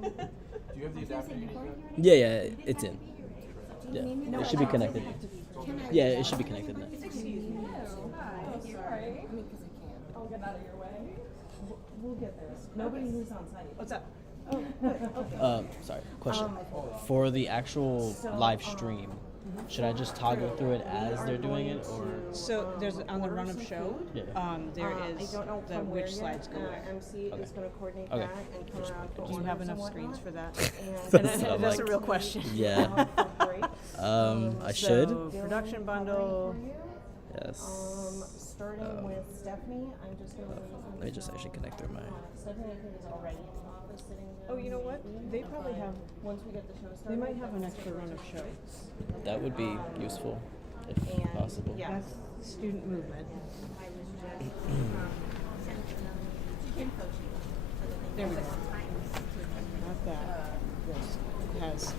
Do you have the adapter you need? Yeah, it's in. Yeah, it should be connected. Yeah, it should be connected now. Excuse me. Oh, sorry. I'll get out of your way. We'll get there. Nobody who's on site. What's up? Oh, good. Okay. Sorry, question. For the actual live stream, should I just toggle through it as they're doing it, or? So there's on the run of show. Yeah. There is I don't know the from where which slides yet. go where. MC is going to coordinate Okay. that and come around for Do you have orders and enough screens whatnot. for that? That's what I'm That's a like. real question. Yeah. For breaks. I should. So production bundle. Yes. Starting with Stephanie, I'm just going to. Let me just actually connect through my. Stephanie, I think, is already in the office sitting down. Oh, you know what? They probably have. Once we get the show They started. might have an extra run of shows. That would be useful, if And- possible. yeah. That's student movement. I was just sent chicken coaching for the thing. There we go. Times to Not that. This has.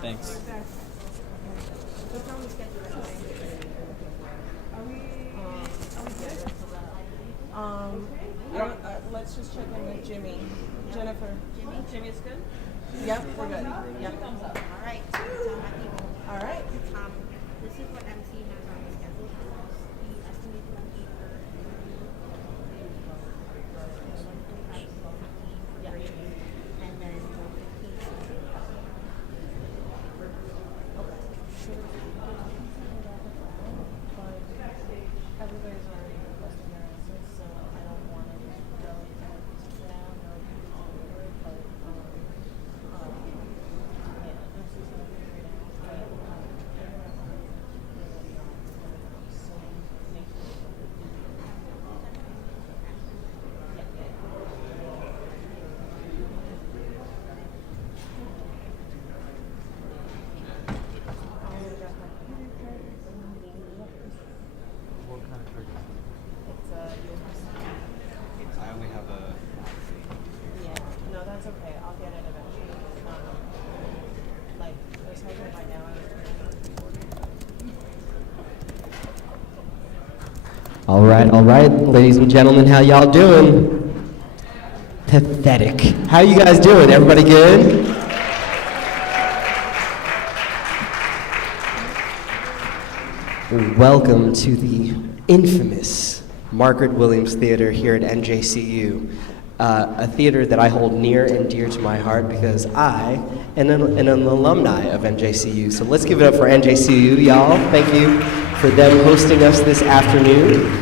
Thanks. Let's just check in with Jimmy. Jennifer. Jimmy is good? Yep, we're good. Yep. All right. So happy. All right. This is what MC has on the schedule. The estimated run date for and then 115. Everybody's already requesting their answers, so I don't want to just really down or over, but yeah, this is gonna be great. So make What kind of triggers? it's I only have a. yeah, no, that's okay. I'll get it eventually. Like, there's hoping by now. All right, ladies and gentlemen, how y'all doing? Pathetic. How you guys doing? Everybody good? Welcome to the infamous Margaret Williams Theater here at NJCU, a theater that I hold near and dear to my heart because I am an alumni of NJCU. So let's give it up for NJCU, y'all. Thank you for them hosting us this afternoon.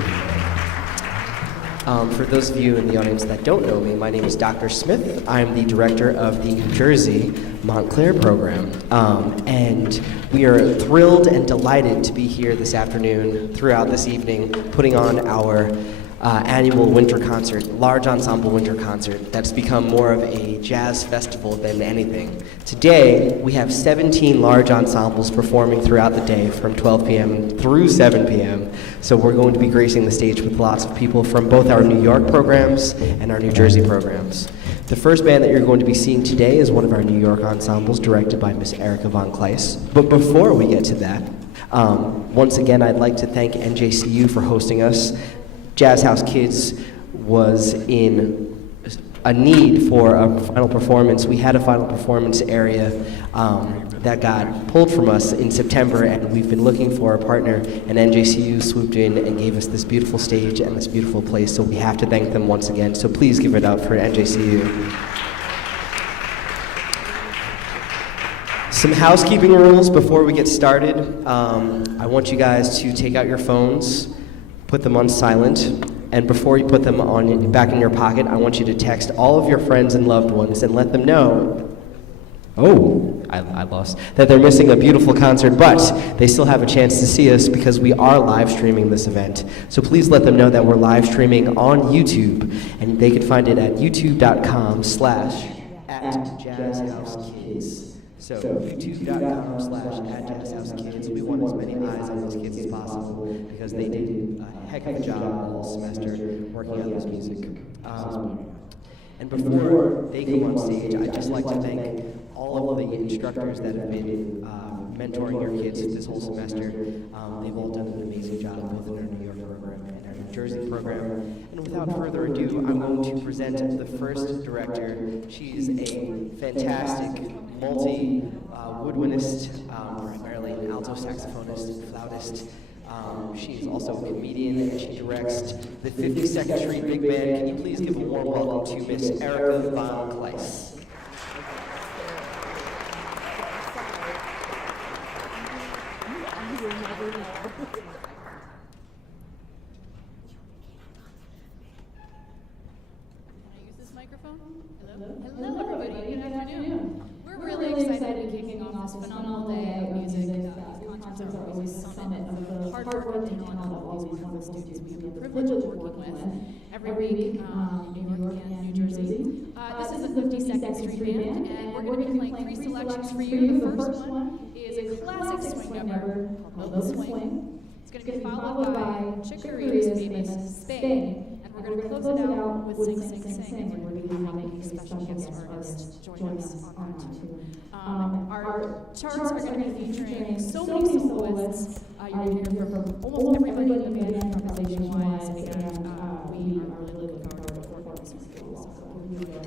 For those of you in the audience that don't know me, my name is Dr. Smith. I'm the director of the New Jersey Montclair program. And we are thrilled and delighted to be here this afternoon, throughout this evening, putting on our annual winter concert, large ensemble winter concert that's become more of a jazz festival than anything. Today, we have 17 large ensembles performing throughout the day from 12 p.m. through 7 p.m. So we're going to be gracing the stage with lots of people from both our New York programs and our New Jersey programs. The first band that you're going to be seeing today is one of our New York ensembles directed by Miss Erica Von Kleiss. But before we get to that, once again, I'd like to thank NJCU for hosting us. Jazz House Kids was in a need for a final performance. We had a final performance area that got pulled from us in September, and we've been looking for a partner, and NJCU swooped in and gave us this beautiful stage and this beautiful place, so we have to thank them once again. So please give it up for NJCU. Some housekeeping rules before we get started. I want you guys to take out your phones, put them on silent, and before you put them back in your pocket, I want you to text all of your friends and loved ones and let them know, I lost, that they're missing a beautiful concert, but they still have a chance to see us because we are live streaming this event. So please let them know that we're live streaming on YouTube, and they can find it at youtube.com/@jazzhousekids. So youtube.com/@jazzhousekids. We want as many eyes on these kids as possible because they did a heck of a job all semester working on this music. And before they go on stage, I'd just like to thank all of the instructors that have been mentoring your kids this whole semester. They've all done an amazing job, both in our New York program and our New Jersey program. And without further ado, I'm going to present the first director. She is a fantastic multi-woodwindist, primarily an alto saxophonist and flautist. She is also a comedian, and she directs the 52nd Street Big Band. Can you please give a warm welcome to Miss Erica Von Kleiss? Hello, everybody. Good afternoon. We're really excited to be kicking off this phenomenal day of music. These concerts are always a summit of the hard-working talent of all these wonderful students we have the privilege of working with every week in New York and New Jersey. This is the 52nd Street Band, and we're going to be playing 3 selections for you. The first one is a classic swing number called The Swing. It's going to be followed by Chicory's famous Spain. We're going to close it out with Sing, Sing, Sing, and we're going to be having a special guest artist join us on that tune. Our charts are going to be featuring so many soloists. You're going to hear from almost everybody in the band, improvisation-wise, and we are really looking forward to performing with you all. So we'll be there.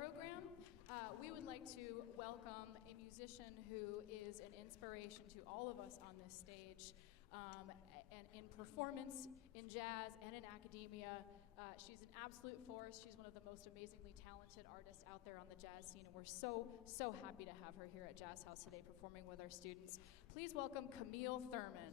program, we would like to welcome a musician who is an inspiration to all of us on this stage. And in performance, in jazz, and in academia. She's an absolute force. She's one of the most amazingly talented artists out there on the jazz scene, and we're so, so happy to have her here at Jazz House today performing with our students. Please welcome Camille Thurman.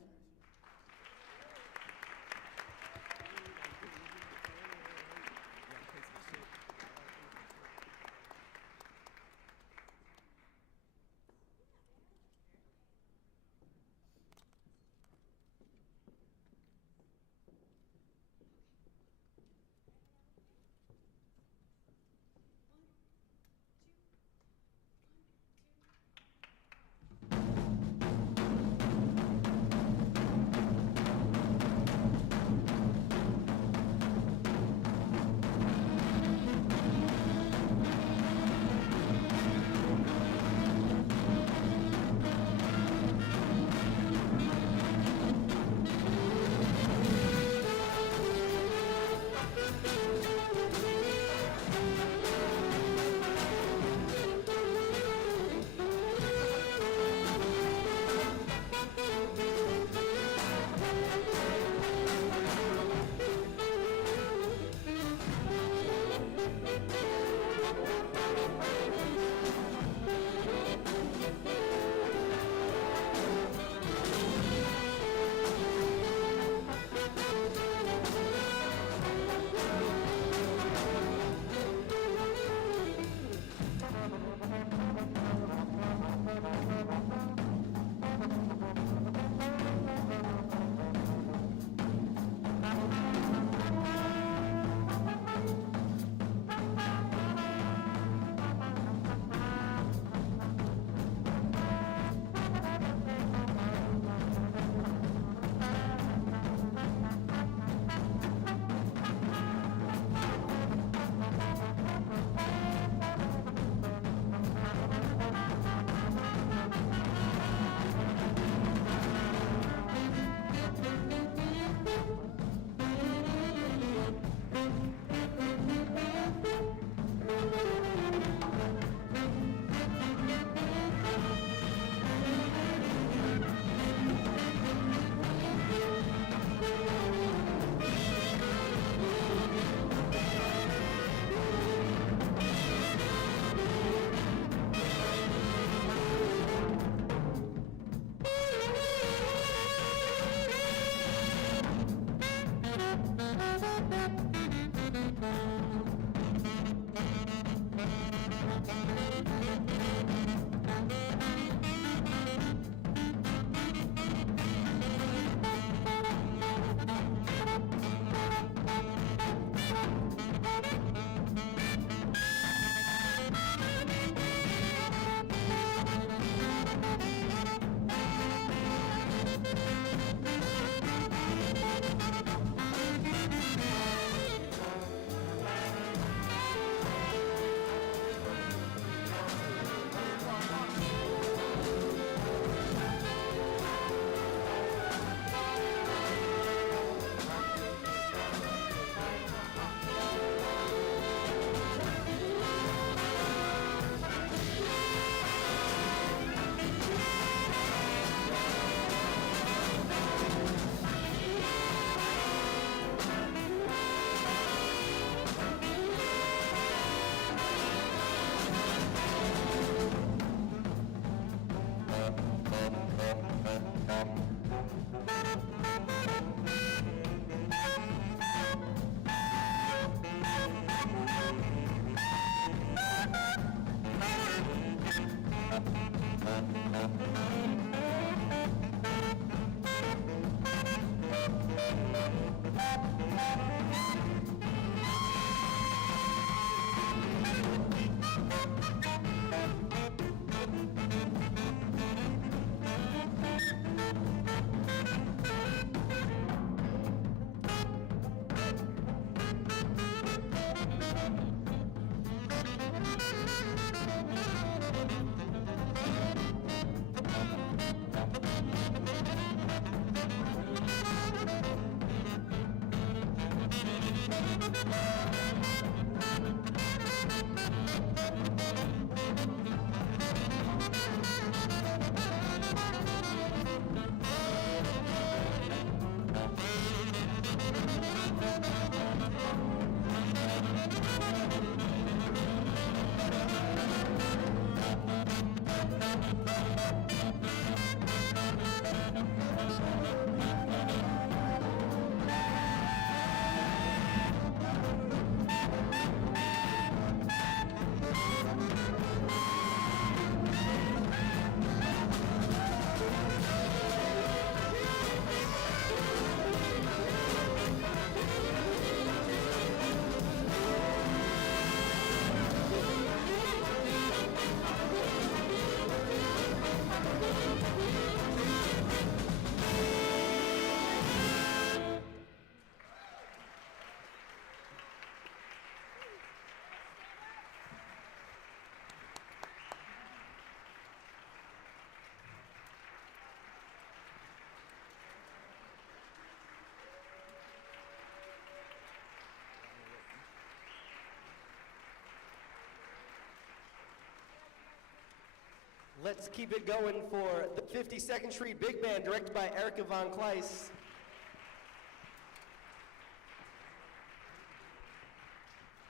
let's keep it going for the 52nd Street Big Band, directed by Erica Von Kleiss.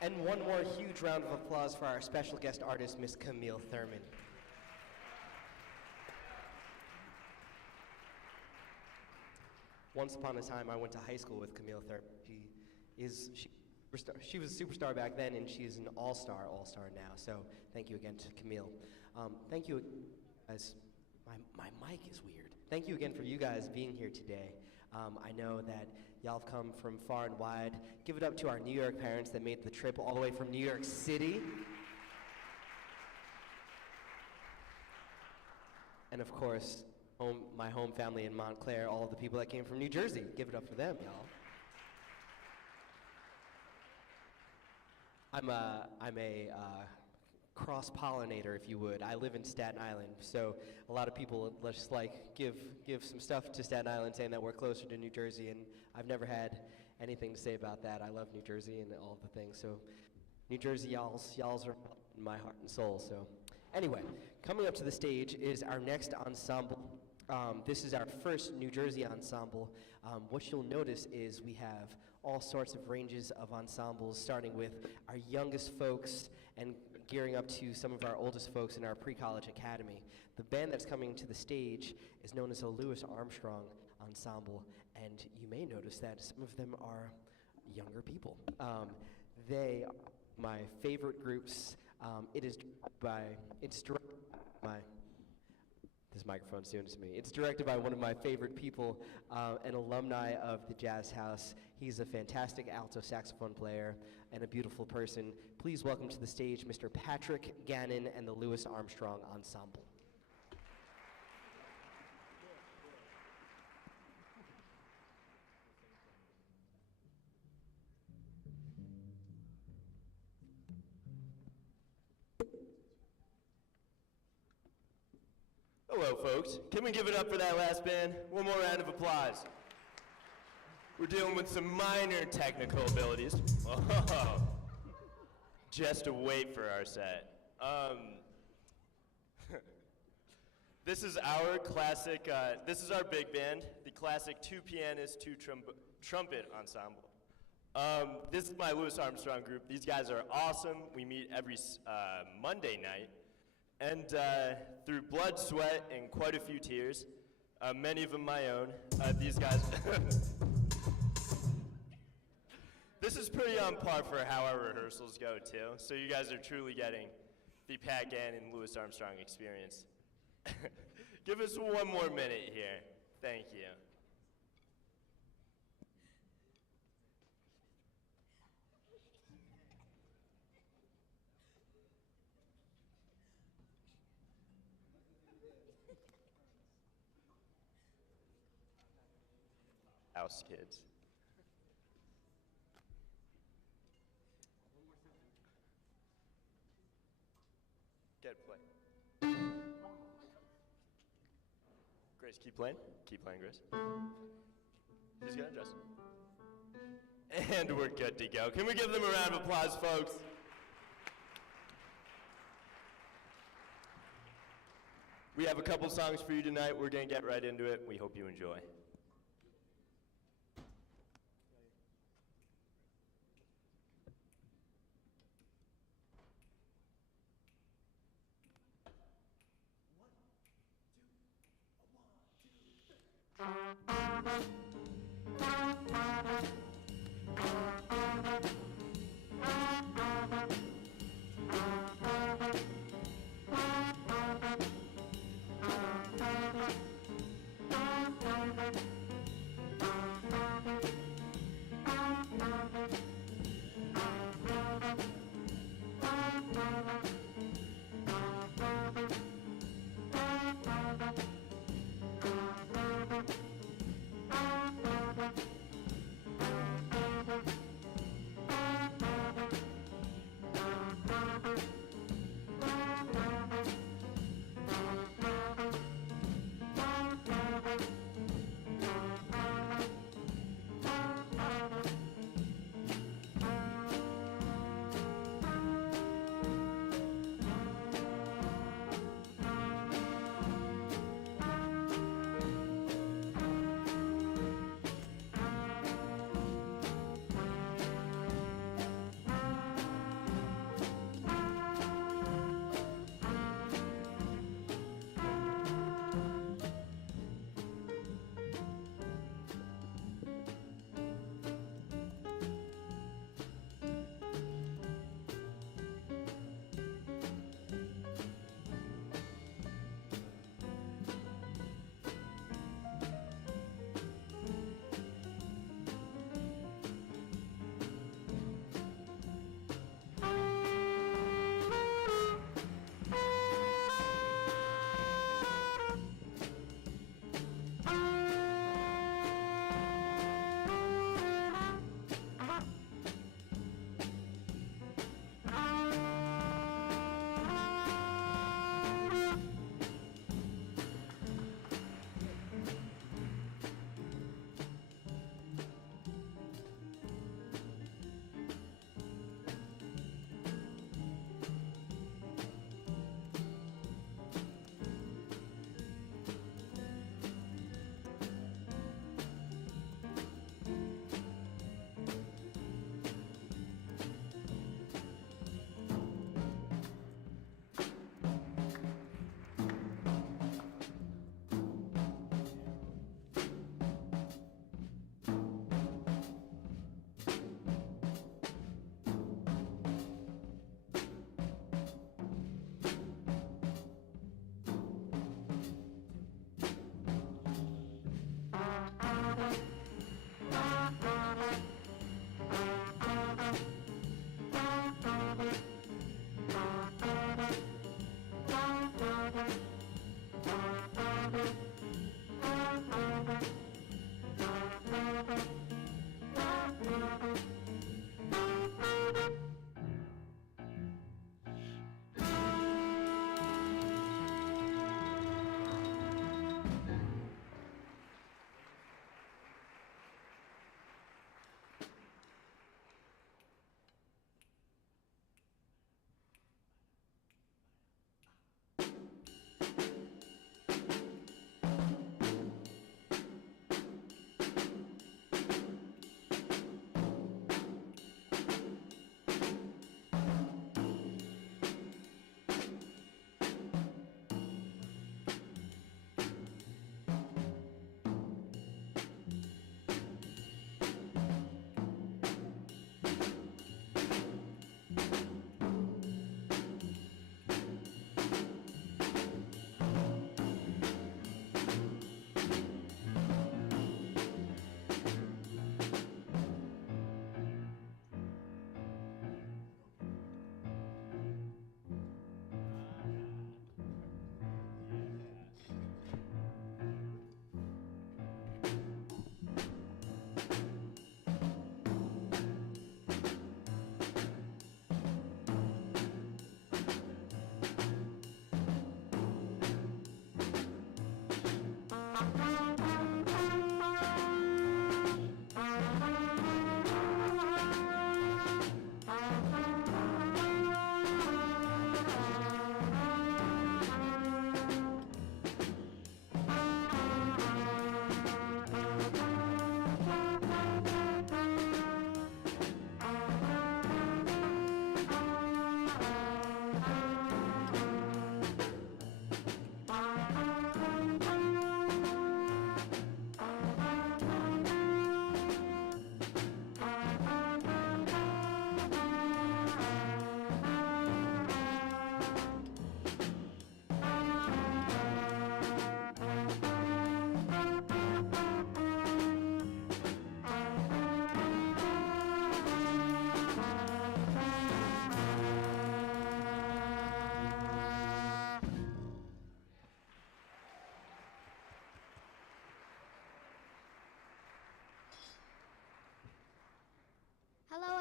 And one more huge round of applause for our special guest artist, Miss Camille Thurman. Once upon a time, I went to high school with Camille Thurman. She was a superstar back then, and she is an all-star now. So thank you again to Camille. Thank you, guys. My mic is weird. Thank you again for you guys being here today. I know that y'all have come from far and wide. Give it up to our New York parents that made the trip all the way from New York City. And of course, my home family in Montclair, all of the people that came from New Jersey. Give it up for them, y'all. I'm a cross-pollinator, if you would. I live in Staten Island, so a lot of people just like give some stuff to Staten Island saying that we're closer to New Jersey, and I've never had anything to say about that. I love New Jersey and all of the things, so New Jersey, y'all's are in my heart and soul. So anyway, coming up to the stage is our next ensemble. This is our first New Jersey ensemble. What you'll notice is we have all sorts of ranges of ensembles, starting with our youngest folks and gearing up to some of our oldest folks in our pre-college academy. The band that's coming to the stage is known as the Louis Armstrong Ensemble, and you may notice that some of them are younger people. They are my favorite groups. This microphone's doing this to me. It's directed by one of my favorite people, an alumni of the Jazz House. He's a fantastic alto saxophone player and a beautiful person. Please welcome to the stage Mr. Patrick Gannon and the Louis Armstrong Ensemble. Hello, folks. Can we give it up for that last band? One more round of applause. We're dealing with some minor technical abilities. Oh, just wait for our set. This is our classic, this is our big band, the classic two pianist, two trumpet ensemble. This is my Louis Armstrong group. These guys are awesome. We meet every Monday night. And through blood, sweat, and quite a few tears, many of them my own, these guys. This is pretty on par for how our rehearsals go, too. So you guys are truly getting the Pat Gannon and Louis Armstrong experience. Give us one more minute here. Thank you. House kids. Get play. Grace, keep playing. Keep playing, Grace. She's gonna adjust. And we're good to go. Can we give them a round of applause, folks? We have a couple songs for you tonight. We're gonna get right into it. We hope you enjoy.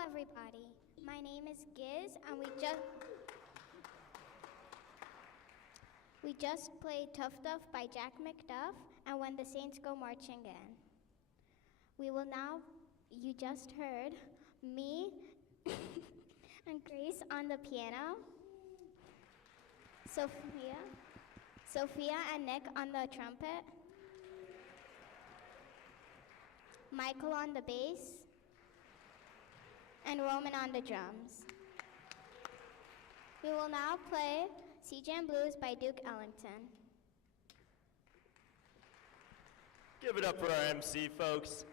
everybody. My name is Giz, and we just played Tough Duff by Jack McDuff and When the Saints Go Marching In. We will now, you just heard me and Grace on the piano, Sophia and Nick on the trumpet, Michael on the bass, and Roman on the drums. We will now play Sea Jam Blues by Duke Ellington. Give it up for our MC, folks.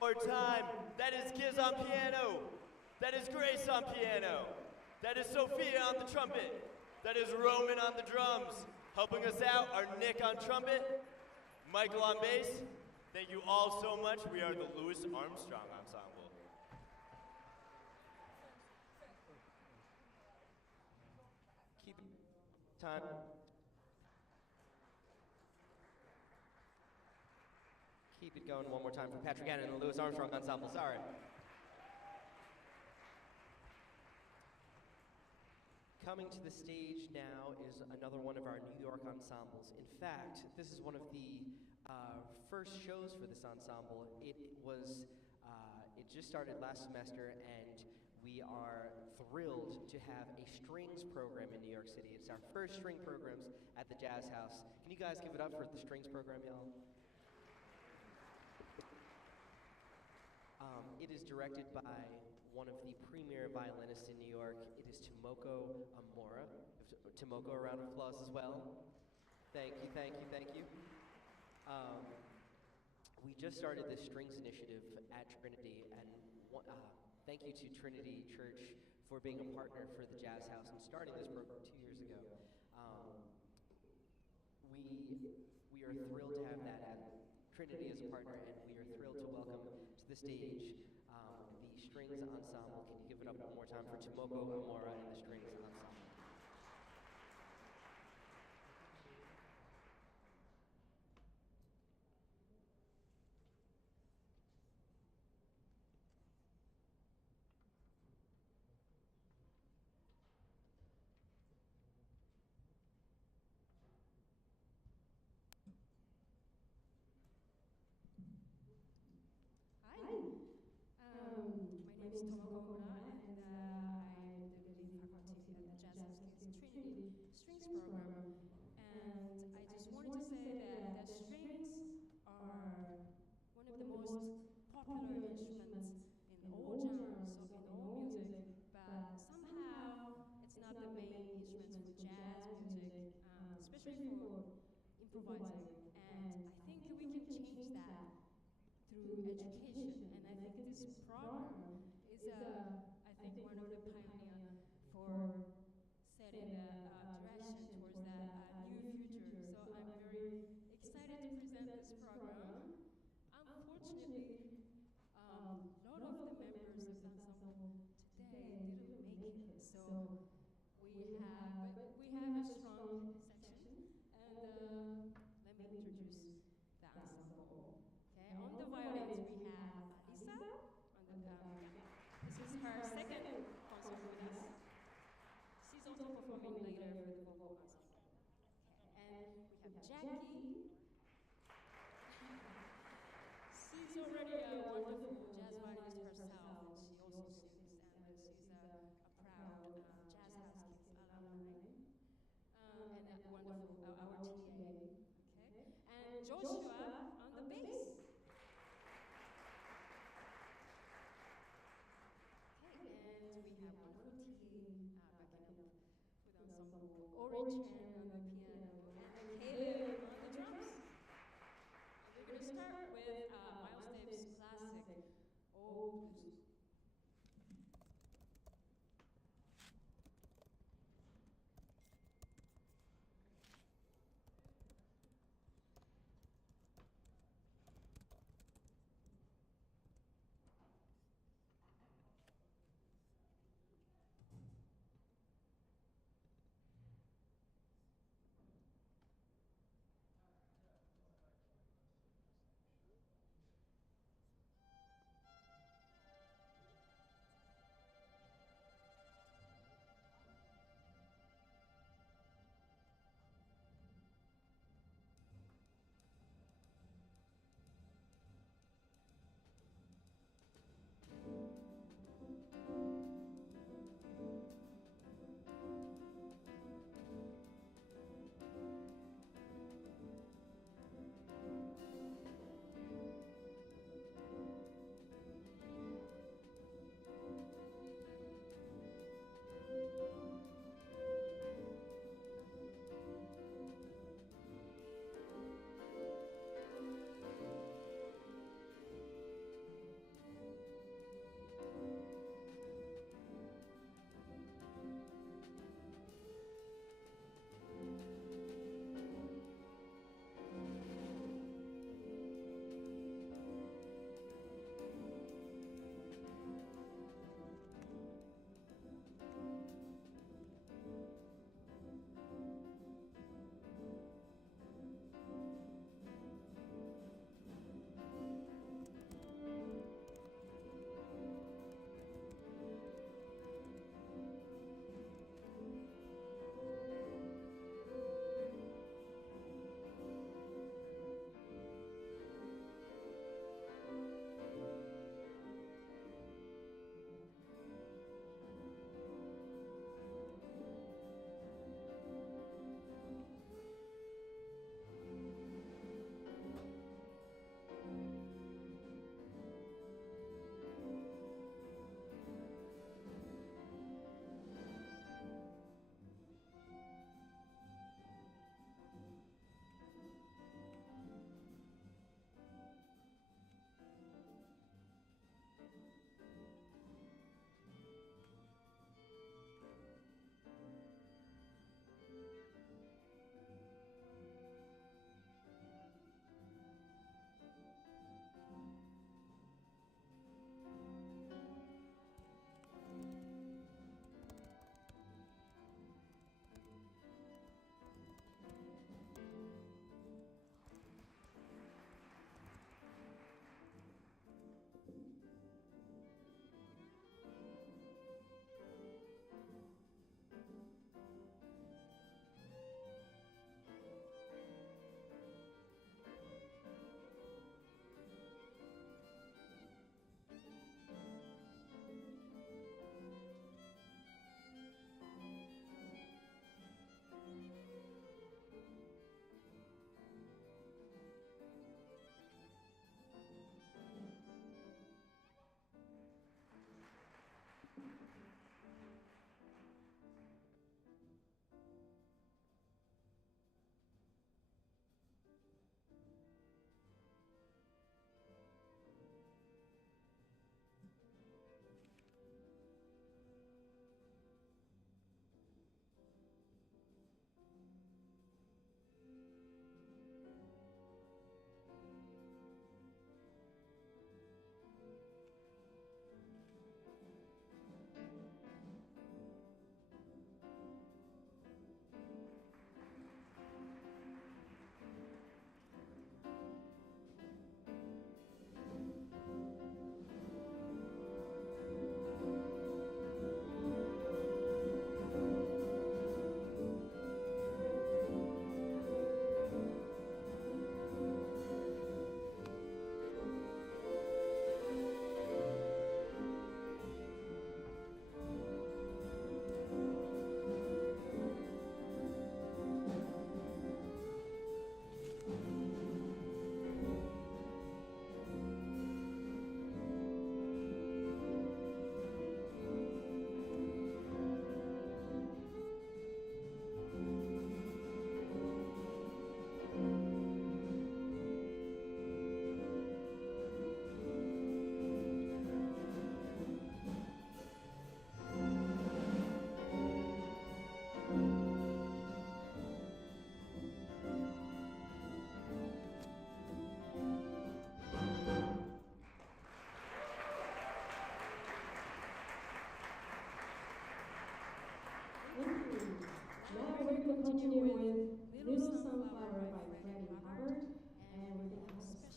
More time. That is Giz on piano. That is Grace on piano. That is Sophia on the trumpet. That is Roman on the drums. Helping us out are Nick on trumpet, Michael on bass. Thank you all so much. We are the Louis Armstrong Ensemble. Keep time. Keep it going one more time for Patrick Hannon and the Louis Armstrong Ensemble. Sorry. Coming to the stage now is another one of our New York ensembles. In fact, this is one of the first shows for this ensemble. It just started last semester, and we are thrilled to have a strings program in New York City. It's our first string programs at the Jazz House. Can you guys give it up for the strings program, y'all? It is directed by one of the premier violinists in New York. It is Tomoko Amora. Tomoko, a round of applause as well. Thank you, thank you, thank you. We just started this strings initiative at Trinity, and thank you to Trinity Church for being a partner for the Jazz House and starting this program 2 years ago. We are thrilled to have that at Trinity as a partner, and we are thrilled to welcome to the stage the Strings Ensemble. Can you give it up one more time for Tomoko Amora and the Strings Ensemble? education. And I think this program is, I think, one of the pioneer for setting the direction towards that new future. So I'm very excited to present this program. Unfortunately, a lot of the members of the ensemble today didn't make it. So we have a strong section, and let me introduce the ensemble. Okay, on the violins we have Alisa. This is her second concert with us. She's also performing later for the vocal ensemble. Okay. And we have Jackie. She's already a wonderful jazz violinist herself, and she also sings, and she's a proud Jazz House Kids alumni, and a wonderful our TA. Okay, and Joshua on the bass. Okay, and we have wonderful TA backing up with ensemble, Ori Chen on the piano, and Caleb on the drums. We're going to start with Miles Davis' classic, Old Blues.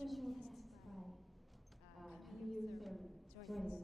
special guest by having you join us.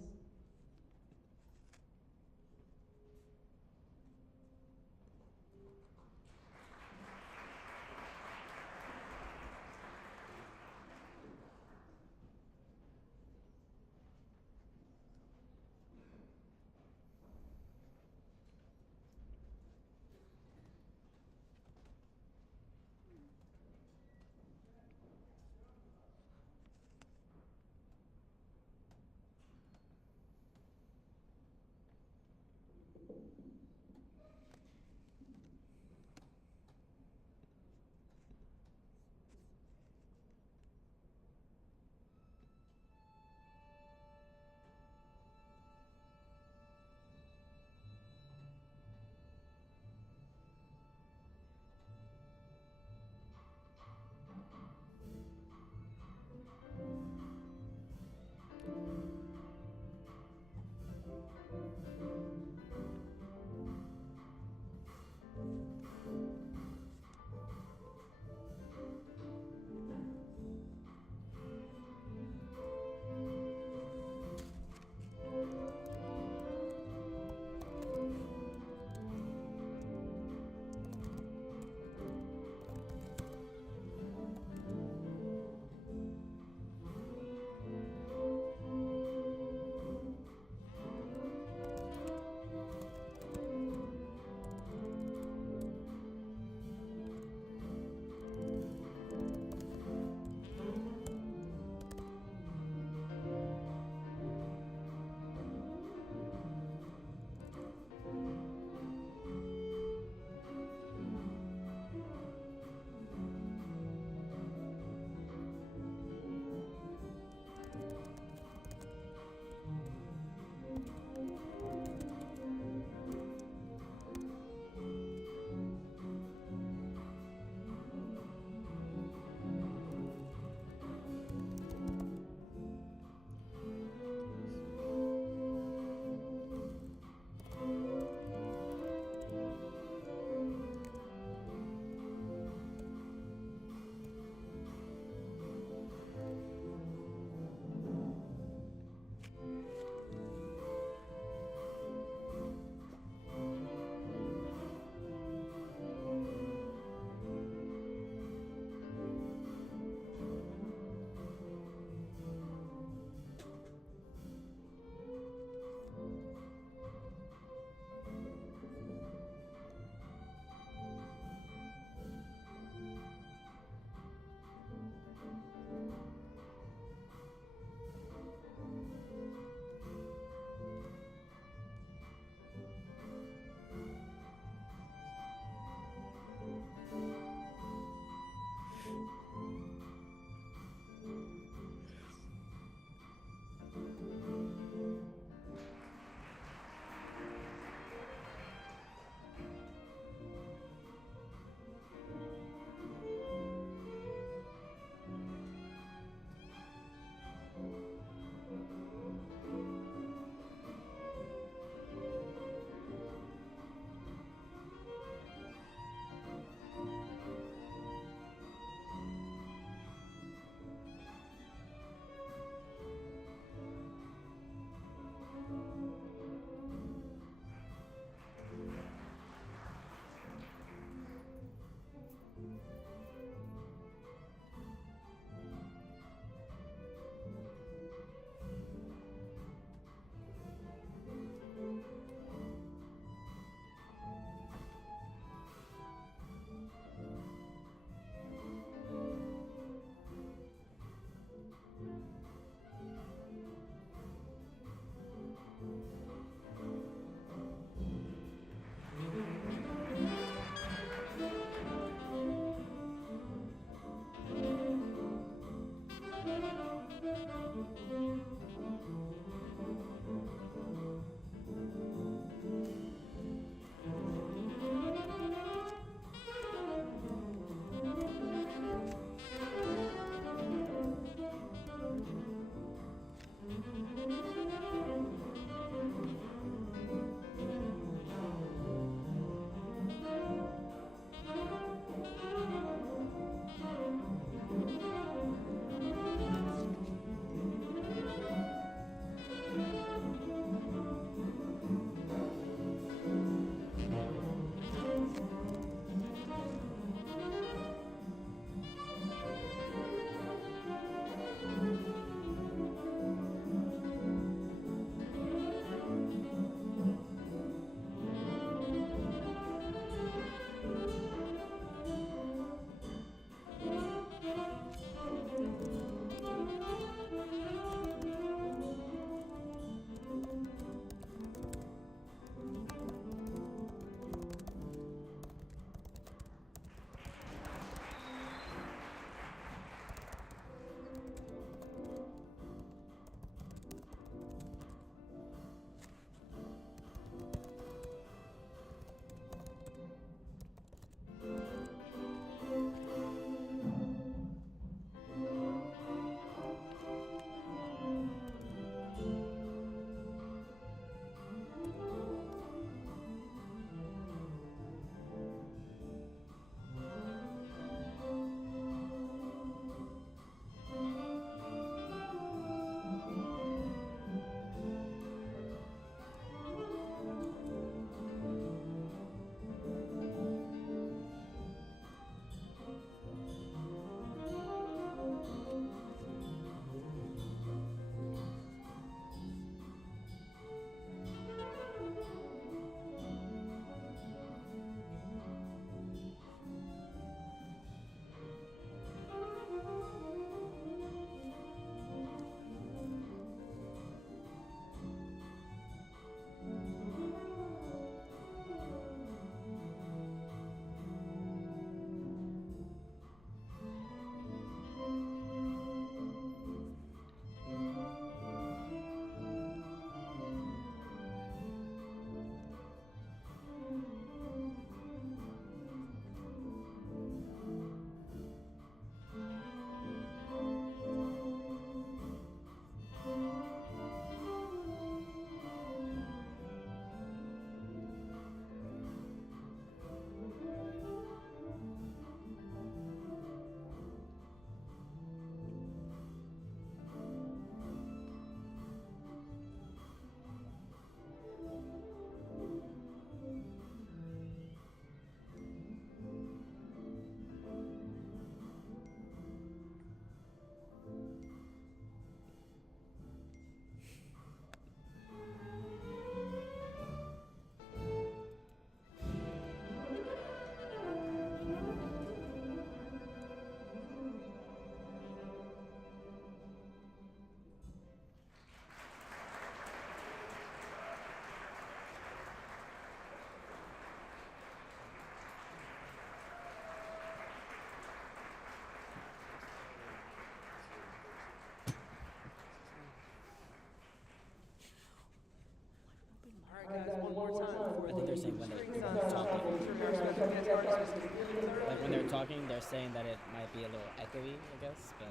they're saying that it might be a little echoey, I guess, but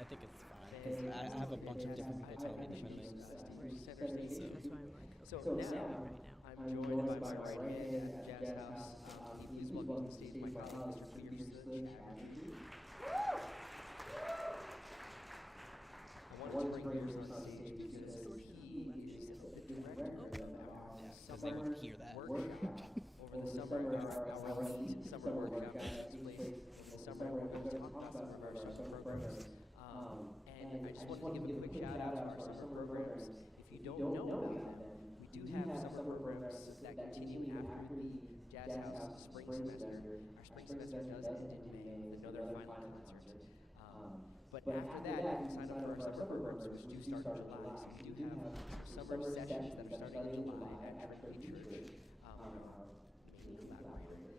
I think it's fine because I have a bunch of different people telling me different things. That's why I'm like, So okay, now, right now. I'm joined by my right hand at Jazz House. Please welcome to the stage my colleague, Mr. Peter Sludge. I wanted to bring Peter on stage because he is the director of Because they would hear that. over the summer, our elite summer workshop that takes place in the summer. We're going to talk about some of our summer programs. And I just wanted to give a quick shout out to our summer programs. If you don't know about them, we do have summer programs that continue after the Jazz House spring semester. Our spring semester does end in May with another final concert. But after that, you can sign up for our summer programs, which do start in July. So we do have summer sessions that are starting in July at Trinity Church, our main collaborator.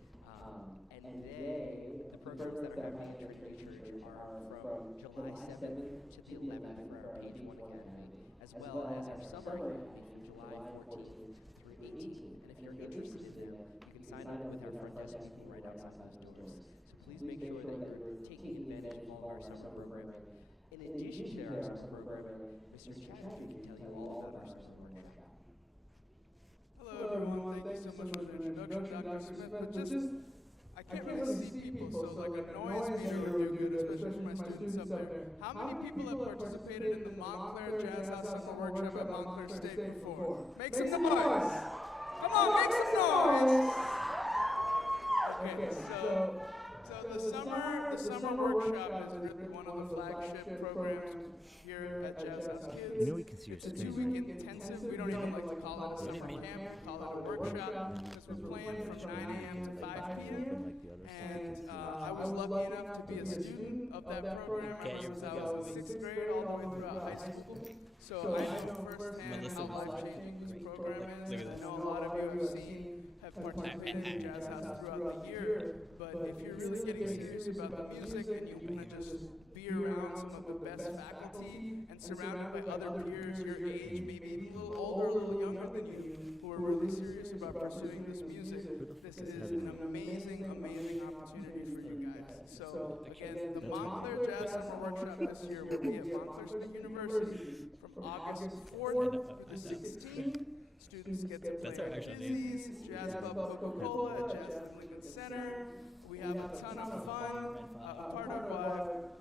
And they, the programs that are happening at Trinity Church are from July 7th to the 11th for our Page 1 Academy, as well as our summer academy from July 14th through 18th. And if you're interested in them, you can sign up with our front desk team right outside those doors. So please make sure that you're taking advantage of all of our summer programming. In addition to our summer programming, Mr. Chadwick can tell you all about our summer workshop. Hello everyone, thank you so much for the introduction, Dr. Smith. But just, I can't really see people, so like a noise meter would do good, especially for my students up there. How many people have participated in the Montclair Jazz House Summer Workshop at Montclair State before? Make some noise! Come on, make some noise! Okay, so the summer workshop is really one of the flagship programs here at Jazz House Kids. You know we can see your It's a screen. 2-week intensive. We don't even like to call it a summer camp. We call it a workshop because we're playing from 9 a.m. to 5 p.m. And I was lucky enough to be a student of that program ever since I was in 6th grade all the way throughout high school. So I know firsthand how life-changing this program is. I know a lot of you have participated in Jazz House throughout the year. But if you're really getting serious about the music and you want to just be around some of the best faculty and surrounded by other peers your age, maybe a little older, a little younger than you, who are really serious about pursuing this music, this is an amazing, amazing opportunity for you guys. So again, the Montclair Jazz Summer Workshop this year will be at Montclair State University from August 4th through the 16th. Students get to play at Disney's, Jazz Pub Coca-Cola, at Jazz Lincoln Center. We have a ton of fun. Part of why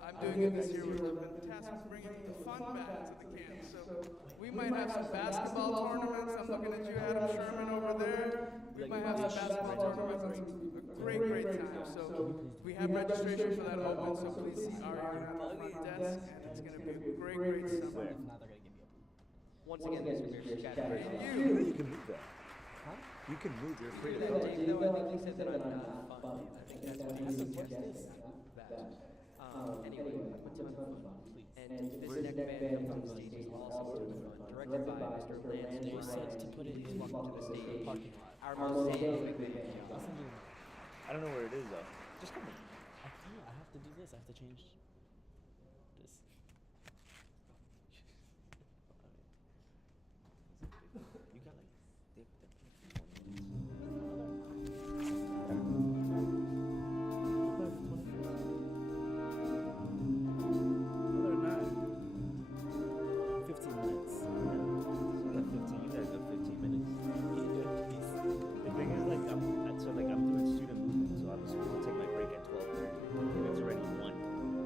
I'm doing it this year was I've been tasked with bringing the fun back to the camp. So we might have some basketball tournaments. I'm looking at you, Adam Sherman, over there. We might have some basketball tournaments. A great time. So we have registration for that open. So please see our front desk, and it's going to be a great summer. Once again, Mr. Chadwick. You can move that. Huh? You can move. You're free to Dave, move. though, I think he said that I'm not fun. I think that's what he suggested. Anyway, a ton of fun. And this next band comes on the stage is also a ton of fun. Directed by Mr. Lance Ryan. To put it Please in welcome to the stage parking lot. our mosaic band. I don't know where it is though. Just come in. I have to do this. I have to change this. You got like. Other than that, 15 minutes. Not 15. You guys got 15 minutes. Can you do it, please? The thing is, like, I'm doing student movement, so I was supposed to take my break at 12:30, and it's already 1.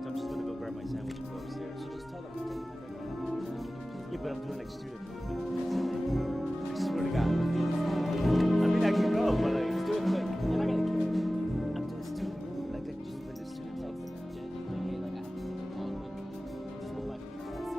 So I'm just gonna go grab my sandwich and go upstairs. So just tell them I'm taking my break right now. Yeah, but I'm doing like student movement. I swear to God. I mean, I can go, but like, Just do it quick. You're not gonna care. I'm doing student movement. Like, I just been to student Like, movement. genuinely, hey, like, I have to do it all week. Just go back to class.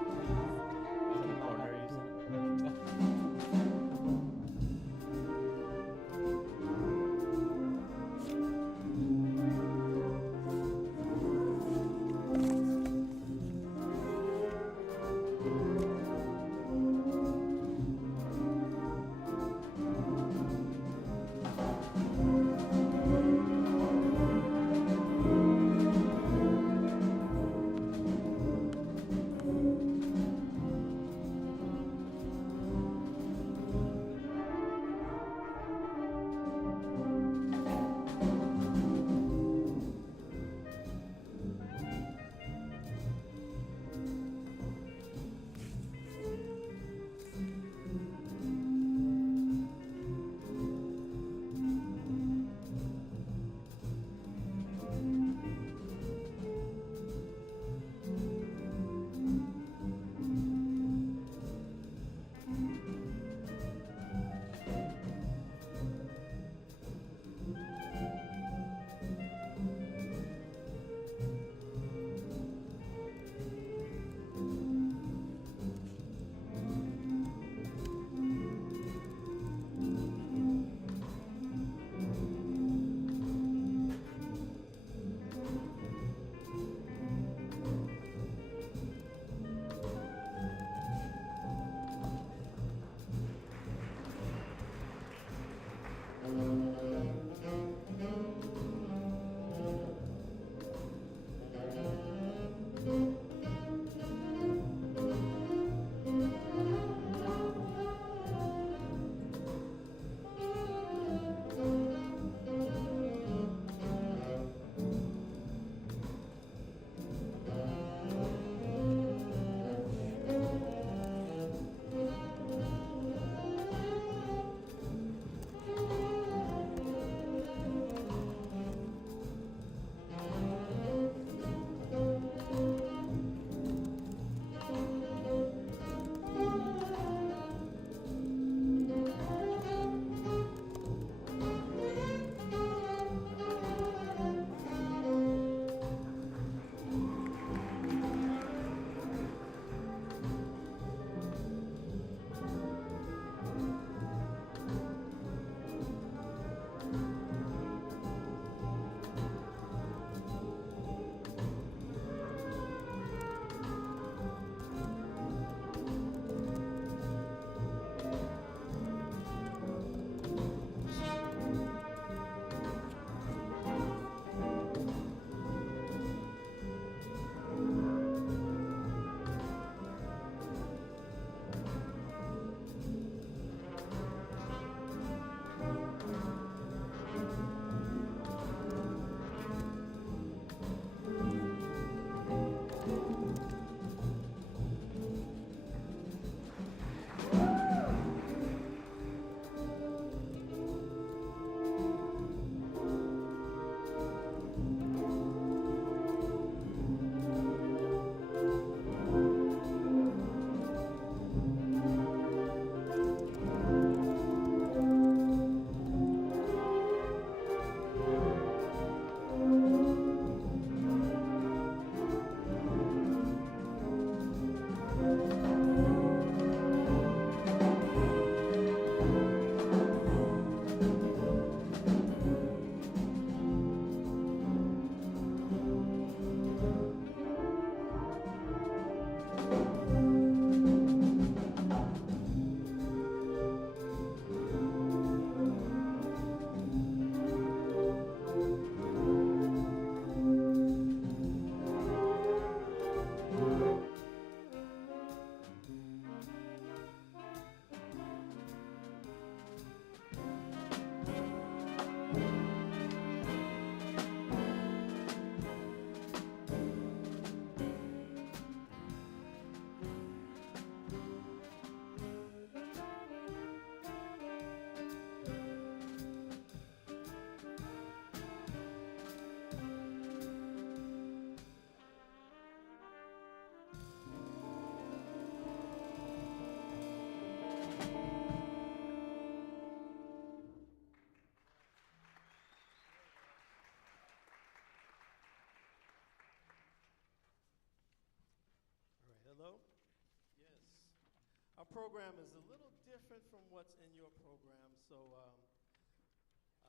program is a little different from what's in your program, so I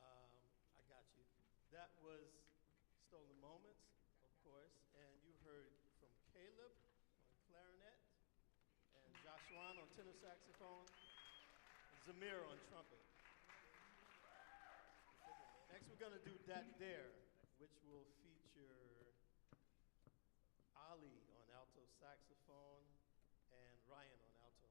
got you. That was Stolen Moments, of course, and you heard from Caleb on clarinet, and Joshua on tenor saxophone, and Zamir on trumpet. Next we're going to do That Dare, which will feature Ali on alto saxophone and Ryan on alto.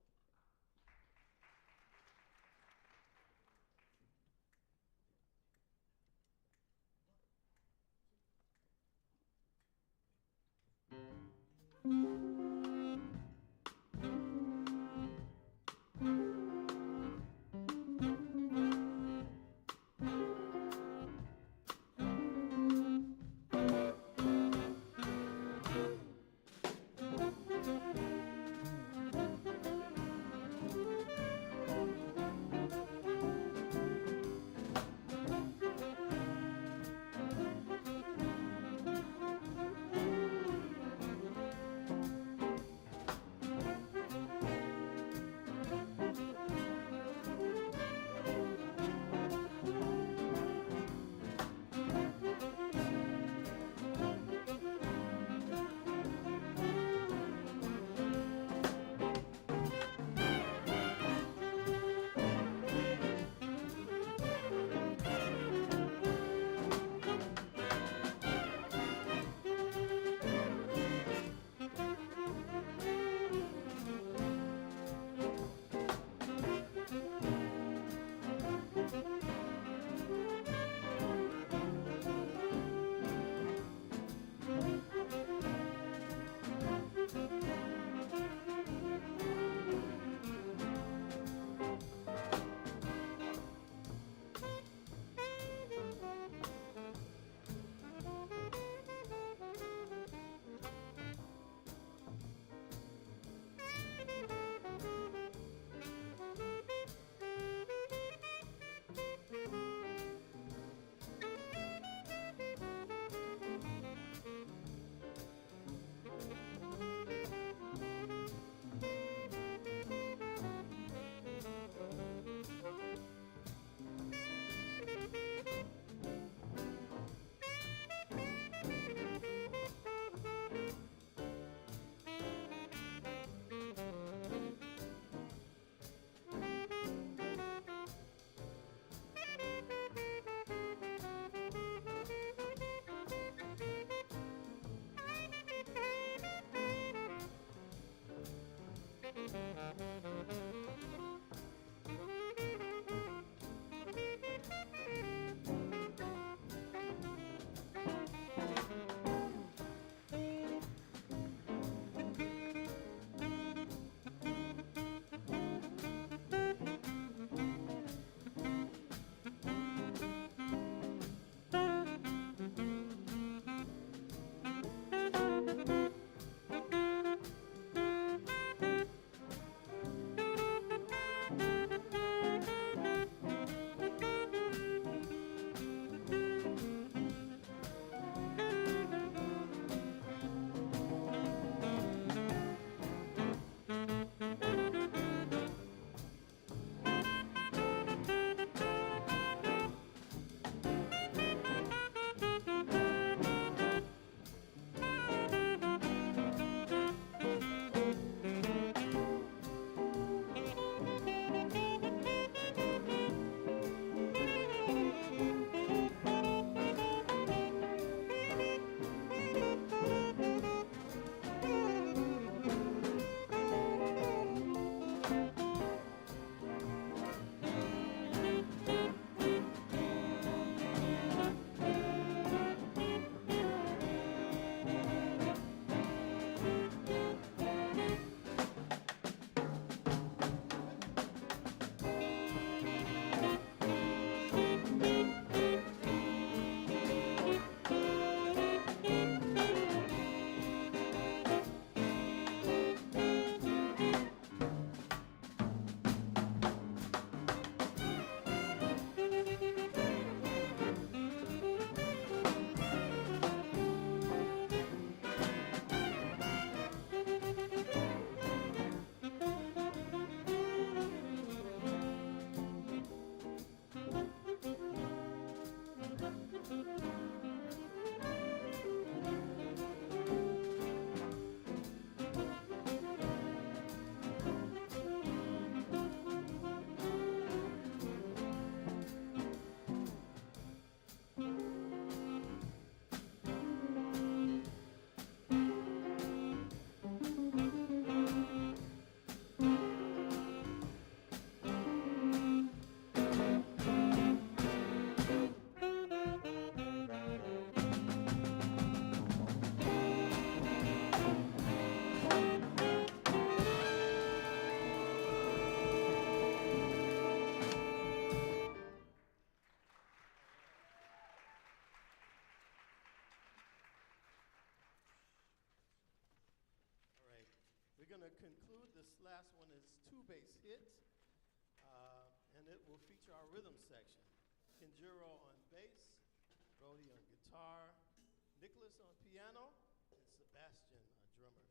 last one is Two Bass Hit, and it will feature our rhythm section. Kenjiro on bass, Brody on guitar, Nicholas on piano, and Sebastian on drummer.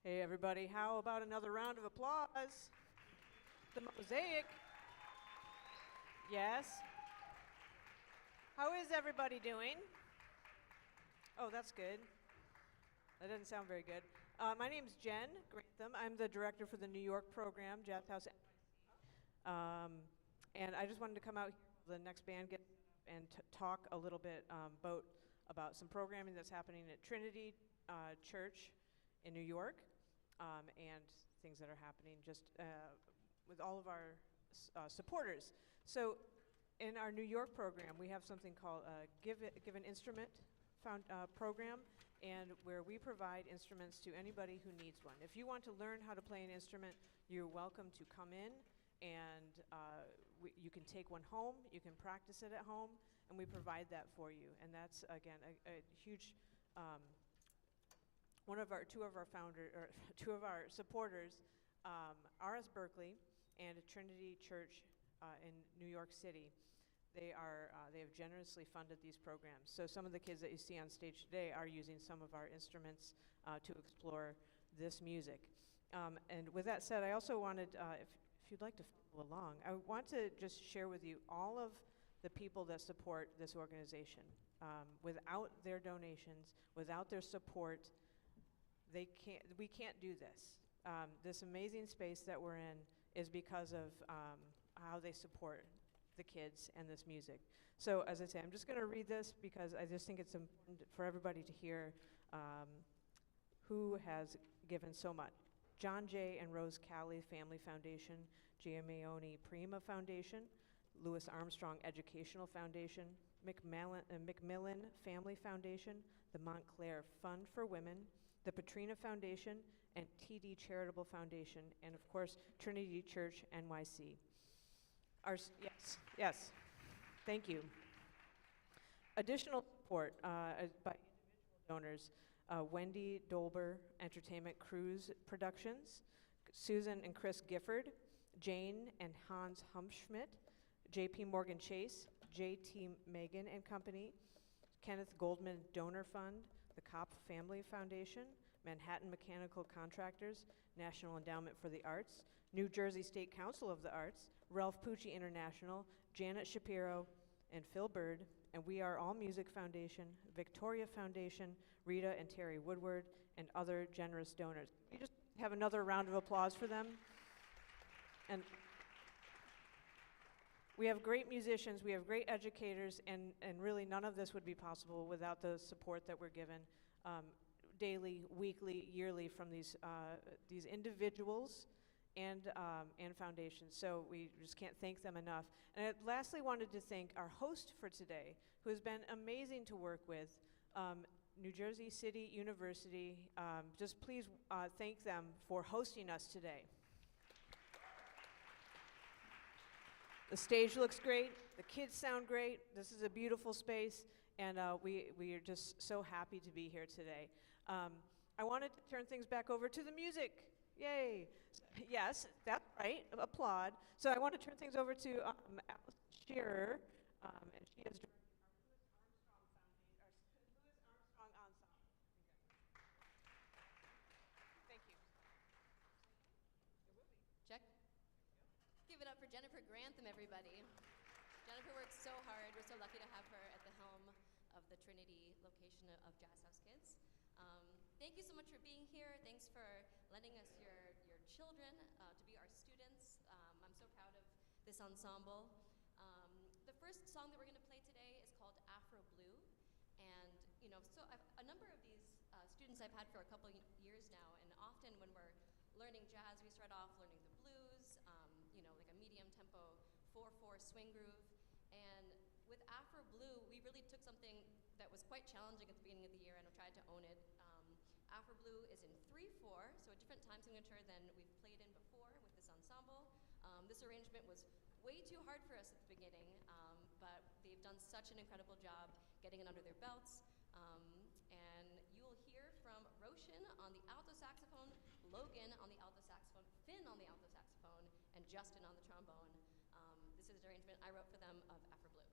Hey everybody, how about another round of applause? The Mosaic. Yes. How is everybody doing? Oh, that's good. That doesn't sound very good. My name's Jen Grantham. I'm the director for the New York program, Jazz House NYC. And I just wanted to come out here while the next band gets and talk a little bit about some programming that's happening at Trinity Church in New York, and things that are happening just with all of our supporters. So in our New York program, we have something called Give an Instrument program, and where we provide instruments to anybody who needs one. If you want to learn how to play an instrument, you're welcome to come in, and you can take one home, you can practice it at home, and we provide that for you. And that's, again, a huge, two of our supporters, R.S. Berkeley and a Trinity Church in New York City. They have generously funded these programs. So some of the kids that you see on stage today are using some of our instruments to explore this music. And with that said, I also wanted, if you'd like to follow along, I want to just share with you all of the people that support this organization. Without their donations, without their support, we can't do this. This amazing space that we're in is because of how they support the kids and this music. So as I say, I'm just going to read this because I just think it's important for everybody to hear who has given so much. John J. and Rose Calley Family Foundation, Giamaione Prima Foundation, Louis Armstrong Educational Foundation, Macmillan Family Foundation, the Montclair Fund for Women, the Petrina Foundation, and TD Charitable Foundation, and of course, Trinity Church NYC. Yes, thank you. Additional support by individual donors, Wendy Dolber Entertainment Cruise Productions, Susan and Chris Gifford, Jane and Hans Humschmidt, JP Morgan Chase, JT Megan and Company, Kenneth Goldman Donor Fund, the Kopp Family Foundation, Manhattan Mechanical Contractors, National Endowment for the Arts, New Jersey State Council of the Arts, Ralph Pucci International, Janet Shapiro, and Phil Bird, and We Are All Music Foundation, Victoria Foundation, Rita and Terry Woodward, and other generous donors. We just have another round of applause for them. And we have great musicians, we have great educators, and really none of this would be possible without the support that we're given daily, weekly, yearly from these individuals and foundations. So we just can't thank them enough. And I lastly wanted to thank our host for today, who has been amazing to work with, New Jersey City University. Just please thank them for hosting us today. The stage looks great, the kids sound great, this is a beautiful space, and we are just so happy to be here today. I wanted to turn things back over to the music. Yay. Yes, that's right, applaud. So I want to turn things over to Alice Shearer, and she is directing our Louis Armstrong Ensemble. Thank you. Check. Give it up for Jennifer Grantham, everybody. Jennifer works so hard. We're so lucky to have her at the helm of the Trinity location of Jazz House Kids. Thank you so much for being here. Thanks for lending us your children to be our students. I'm so proud of this ensemble. The first song that we're going to play today is called Afro Blue. And, so a number of these students I've had for a couple years now, and often when we're learning jazz, we start off learning the blues, like a medium tempo 4/4 swing groove. And with Afro Blue, we really took something that was quite challenging at the beginning of the year and tried to own it. Afro Blue is in 3/4, so a different time signature than we've played in before with this ensemble. This arrangement was way too hard for us at the beginning, but they've done such an incredible job getting it under their belts. And you'll hear from Roshan on the alto saxophone, Logan on the alto saxophone, Finn on the alto saxophone, and Justin on the trombone. This is an arrangement I wrote for them of Afro Blue.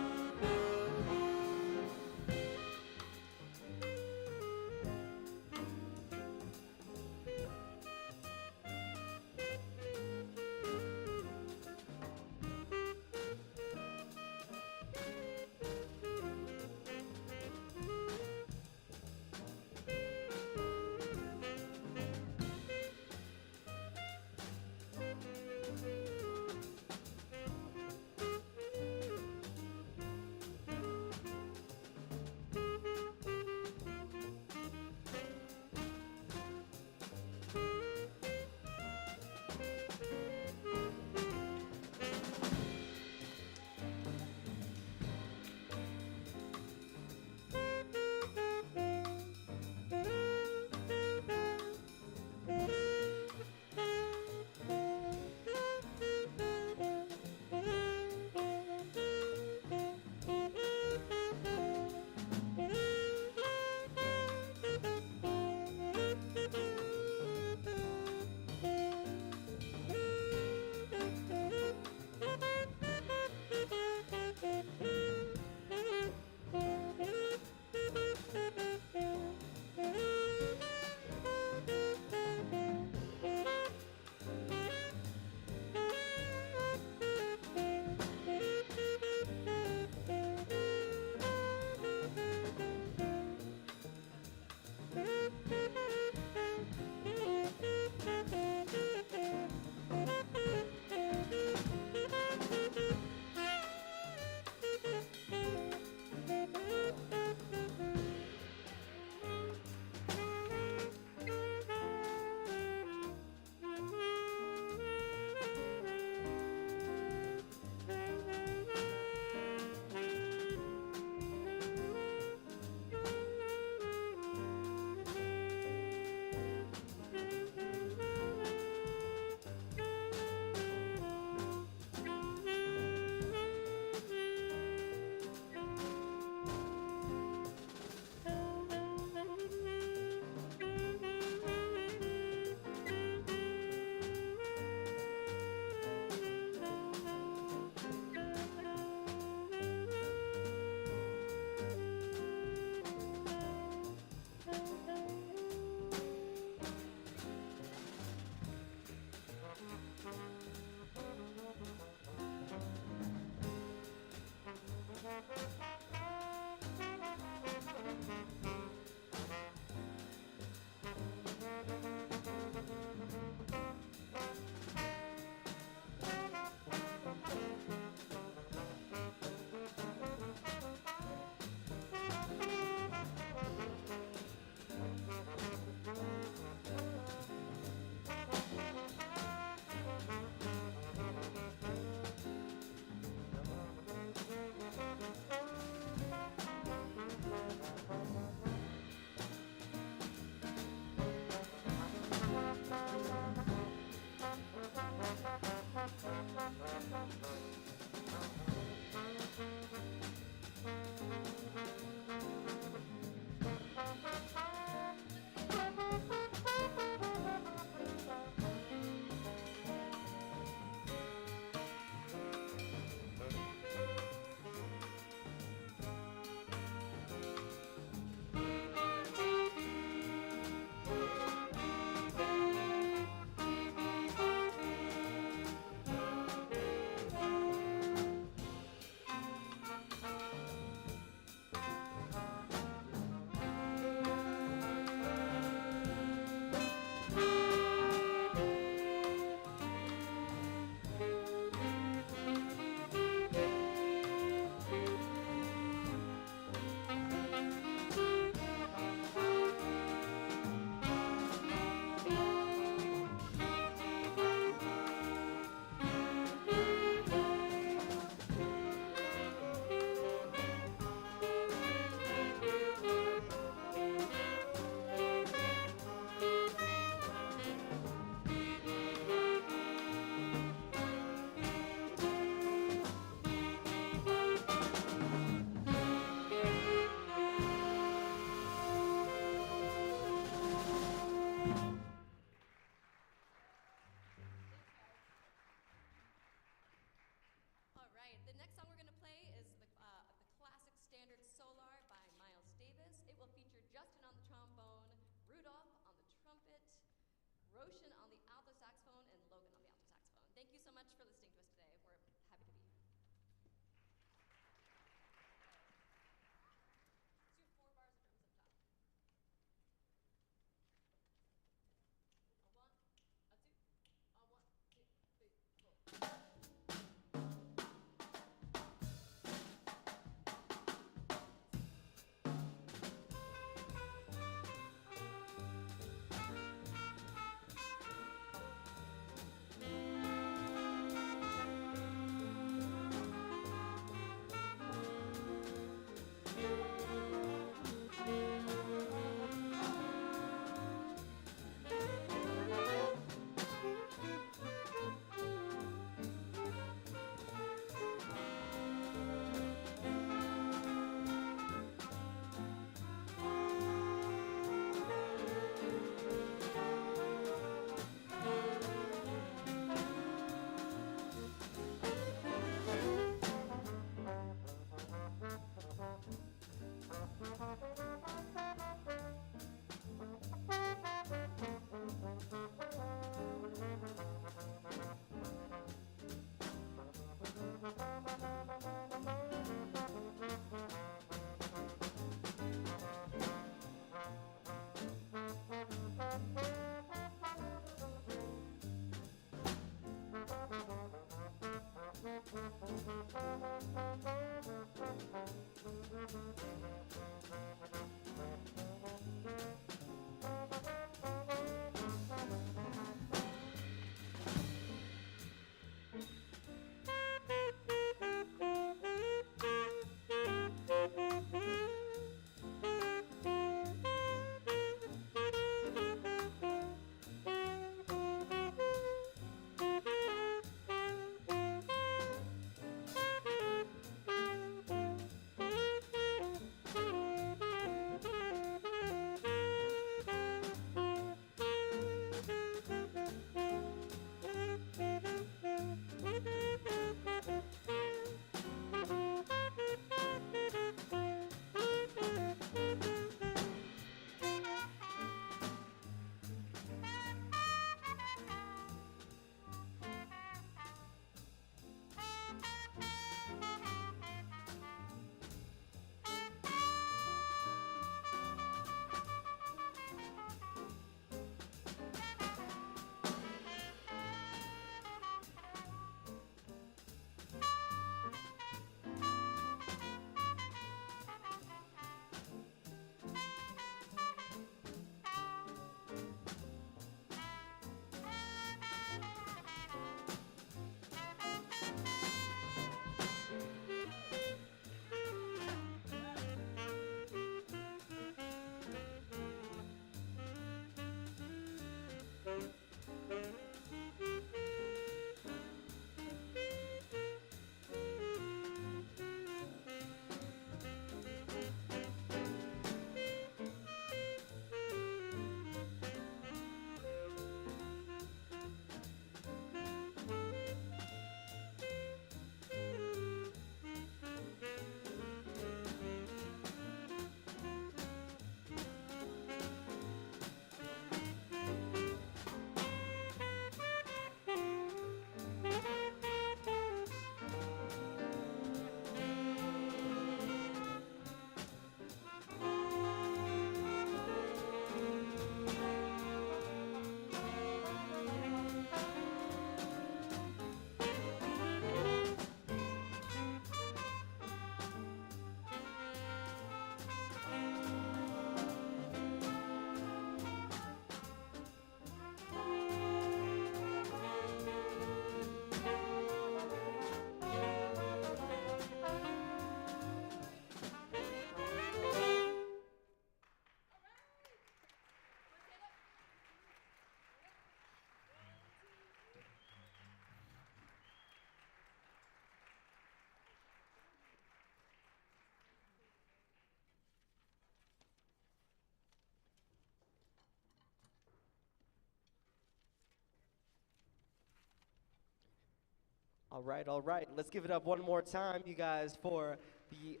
All right, all right. Let's give it up one more time, you guys, for the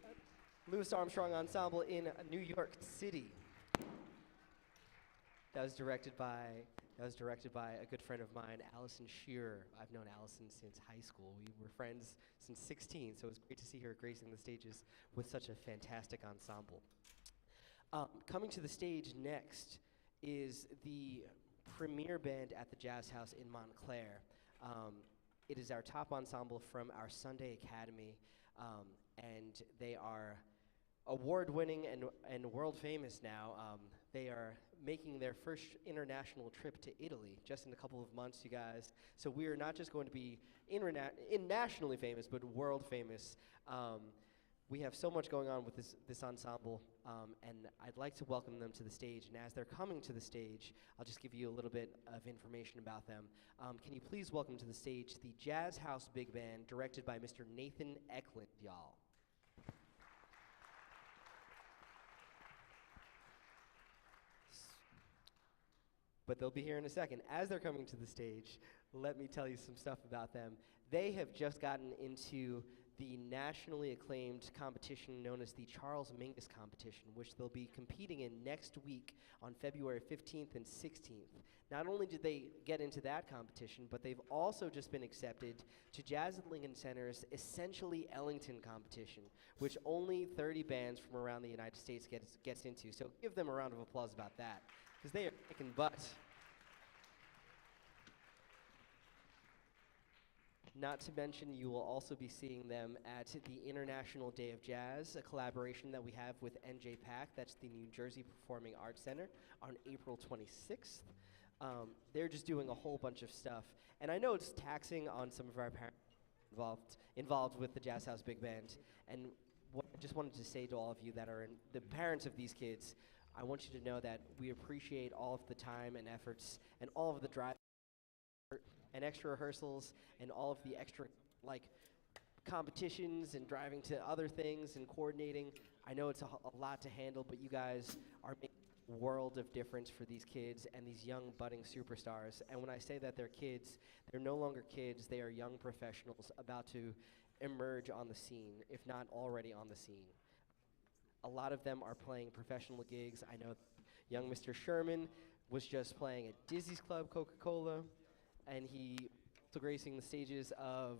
Louis Armstrong Ensemble in New York City. That was directed by a good friend of mine, Allison Shearer. I've known Allison since high school. We were friends since 16, so it was great to see her gracing the stages with such a fantastic ensemble. Coming to the stage next is the premier band at the Jazz House in Montclair. It is our top ensemble from our Sunday Academy, and they are award-winning and world famous now. They are making their first international trip to Italy just in a couple of months, you guys. So we are not just going to be nationally famous, but world famous. We have so much going on with this ensemble, and I'd like to welcome them to the stage. And as they're coming to the stage, I'll just give you a little bit of information about them. Can you please welcome to the stage the Jazz House Big Band, directed by Mr. Nathan Eklund, y'all. But they'll be here in a second. As they're coming to the stage, let me tell you some stuff about them. They have just gotten into the nationally acclaimed competition known as the Charles Mingus Competition, which they'll be competing in next week on February 15th and 16th. Not only did they get into that competition, but they've also just been accepted to Jazz at Lincoln Center's Essentially Ellington competition, which only 30 bands from around the United States gets into. So give them a round of applause about that, because they are kicking butt. Not to mention, you will also be seeing them at the International Day of Jazz, a collaboration that we have with NJPAC, that's the New Jersey Performing Arts Center, on April 26th. They're just doing a whole bunch of stuff. And I know it's taxing on some of our parents involved with the Jazz House Big Band. And what I just wanted to say to all of you that are the parents of these kids, I want you to know that we appreciate all of the time and efforts and all of the drive and extra rehearsals and all of the extra competitions and driving to other things and coordinating. I know it's a lot to handle, but you guys are making a world of difference for these kids and these young budding superstars. And when I say that they're kids, they're no longer kids, they are young professionals about to emerge on the scene, if not already on the scene. A lot of them are playing professional gigs. I know young Mr. Sherman was just playing at Dizzy's Club Coca-Cola, and he also gracing the stages of,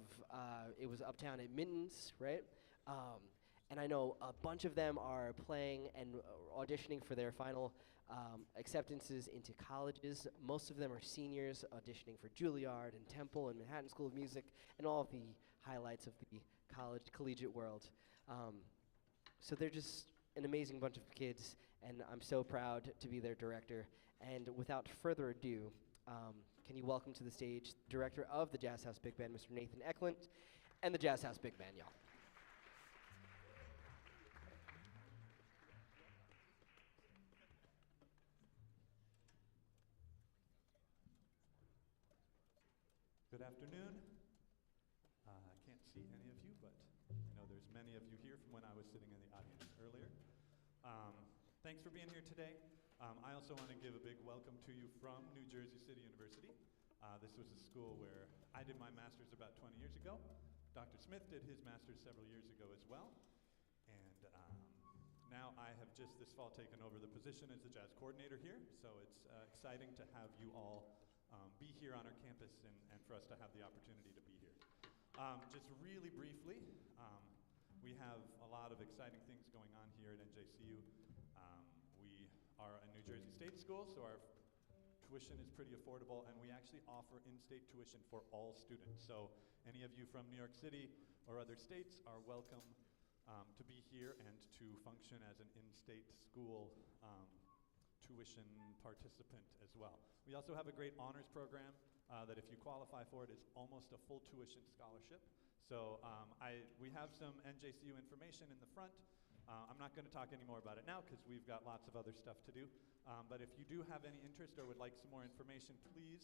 it was Uptown at Mittens, right? And I know a bunch of them are playing and auditioning for their final acceptances into colleges. Most of them are seniors auditioning for Juilliard and Temple and Manhattan School of Music and all of the highlights of the collegiate world. So they're just an amazing bunch of kids, and I'm so proud to be their director. And without further ado, can you welcome to the stage the director of the Jazz House Big Band, Mr. Nathan Eklund, and the Jazz House Big Band, y'all. Good afternoon. I can't see any of you, but I know there's many of you here from when I was sitting in the audience earlier. Thanks for being here today. I also want to give a big welcome to you from New Jersey City University. This was a school where I did my master's about 20 years ago. Dr. Smith did his master's several years ago as well. And now I have just this fall taken over the position as the jazz coordinator here. So it's exciting to have you all be here on our campus and for us to have the opportunity to be here. Just really briefly, we have a lot of exciting things going on here at NJCU. We are a New Jersey State school, so our tuition is pretty affordable, and we actually offer in-state tuition for all students. So any of you from New York City or other states are welcome to be here and to function as an in-state school tuition participant as well. We also have a great honors program that if you qualify for it is almost a full tuition scholarship. So we have some NJCU information in the front. I'm not going to talk any more about it now because we've got lots of other stuff to do. But if you do have any interest or would like some more information, please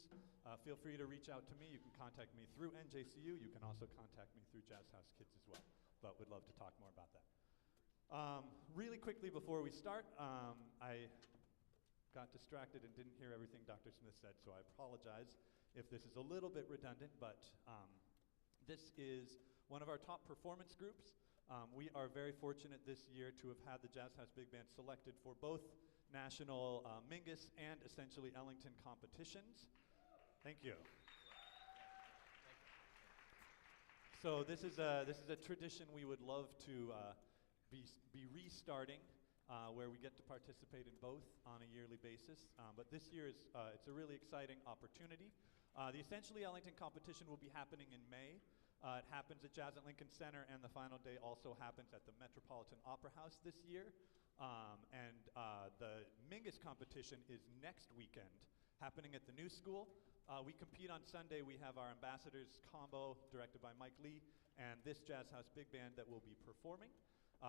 feel free to reach out to me. You can contact me through NJCU. You can also contact me through Jazz House Kids as well. But we'd love to talk more about that. Really quickly before we start, I got distracted and didn't hear everything Dr. Smith said, so I apologize if this is a little bit redundant, but This is one of our top performance groups. We are very fortunate this year to have had the Jazz House Big Band selected for both national Mingus and essentially Ellington competitions. Thank you. So this is a tradition we would love to be restarting, where we get to participate in both on a yearly basis. But this year it's a really exciting opportunity. The Essentially Ellington competition will be happening in May. It happens at Jazz at Lincoln Center, and the final day also happens at the Metropolitan Opera House this year. The Mingus competition is next weekend, happening at the New School. We compete on Sunday. We have our Ambassadors combo, directed by Mike Lee, and this Jazz House Big Band that will be performing.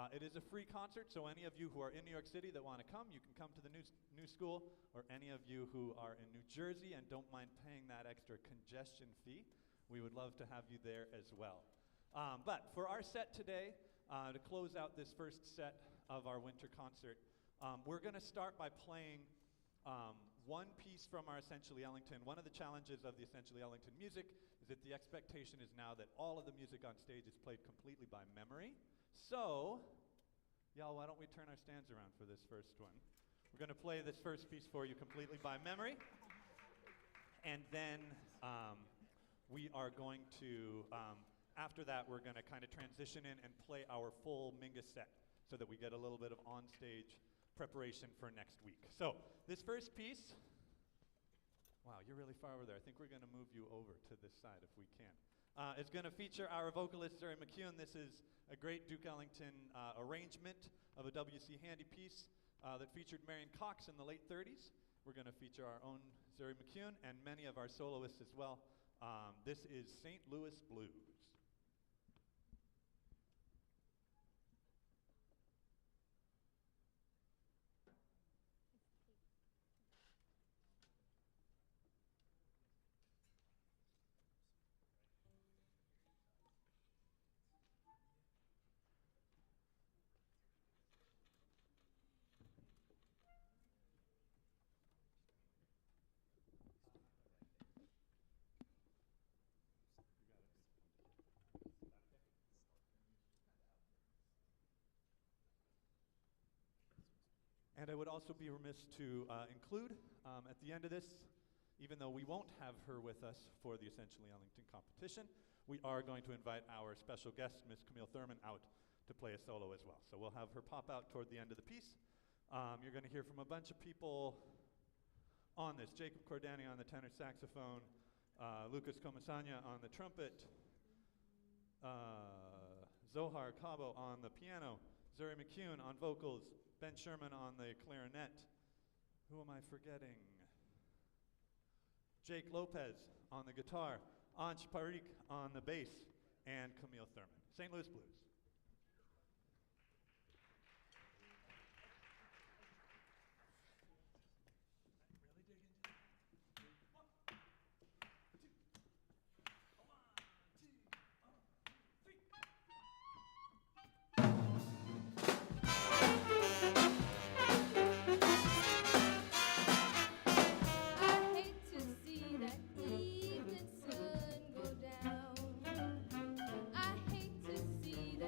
It is a free concert, so any of you who are in New York City that want to come, you can come to the New School, or any of you who are in New Jersey and don't mind paying that extra congestion fee, we would love to have you there as well. But for our set today, to close out this first set of our winter concert, we're going to start by playing one piece from our Essentially Ellington. One of the challenges of the Essentially Ellington music is that the expectation is now that all of the music on stage is played completely by memory. So, y'all, why don't we turn our stands around for this first one? We're going to play this first piece for you completely by memory. And then we are going to, after that, we're going to kind of transition in and play our full Mingus set so that we get a little bit of on-stage preparation for next week. So, this first piece, wow, you're really far over there. I think we're going to move you over to this side if we can. It's going to feature our vocalist, Zuri McCune. This is a great Duke Ellington arrangement of a W.C. Handy piece that featured Marion Cox in the late 30s. We're going to feature our own Zuri McCune and many of our soloists as well. This is St. Louis Blues. And I would also be remiss to include at the end of this, even though we won't have her with us for the Essentially Ellington competition, we are going to invite our special guest, Miss Camille Thurman, out to play a solo as well. So we'll have her pop out toward the end of the piece. You're going to hear from a bunch of people on this. Jacob Cordani on the tenor saxophone, Lucas Comasagna on the trumpet, Zohar Cabo on the piano, Zuri McCune on vocals, Ben Sherman on the clarinet. Who am I forgetting? Jake Lopez on the guitar, Ansh Parikh on the bass, and Camille Thurman. St. Louis Blues. I hate to see that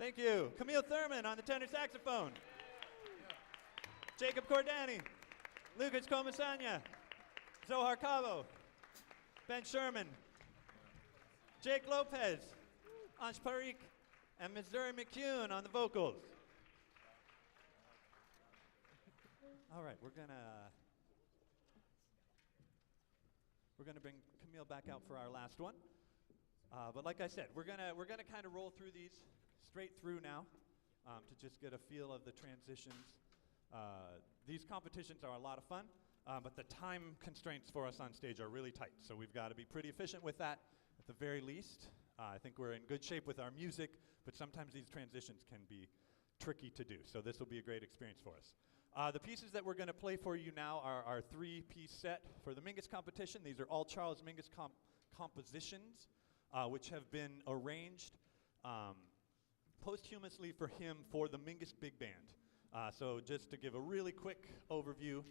Thank you. Camille Thurman on the tenor saxophone. Jacob Cordani, Lucas Comasagna, Zohar Cabo, Ben Sherman, Jake Lopez, Ansh Parikh, and Missouri McCune on the vocals. All right, we're gonna bring Camille back out for our last one. But like I said, we're gonna kind of roll through these straight through now to just get a feel of the transitions. These competitions are a lot of fun, but the time constraints for us on stage are really tight, so we've got to be pretty efficient with that at the very least. I think we're in good shape with our music, but sometimes these transitions can be tricky to do, so this will be a great experience for us. The pieces that we're going to play for you now are our three-piece set for the Mingus competition. These are all Charles Mingus compositions, which have been arranged posthumously for him for the Mingus Big Band. So just to give a really quick overview